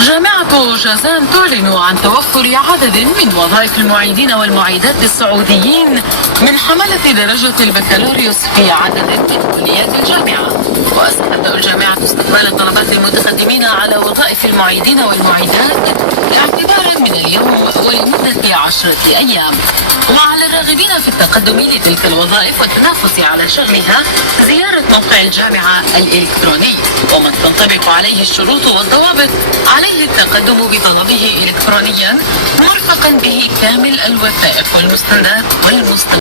جامعة جازان تعلن عن توفر عدد من وظائف المعيدين والمعيدات السعوديين من حملة درجة البكالوريوس في عدد من كليات الجامعة. وستبدأ الجامعة استقبال طلبات المتقدمين على وظائف المعيدين والمعيدات اعتبارا من اليوم ولمدة 10 أيام. وعلى الراغبين في التقدم لتلك الوظائف والتنافس على شغلها زيارة موقع الجامعة الإلكتروني، ومن تنطبق عليه الشروط والضوابط عليه التقدم بطلبه إلكترونيا مرفقا به كامل الوثائق والمستندات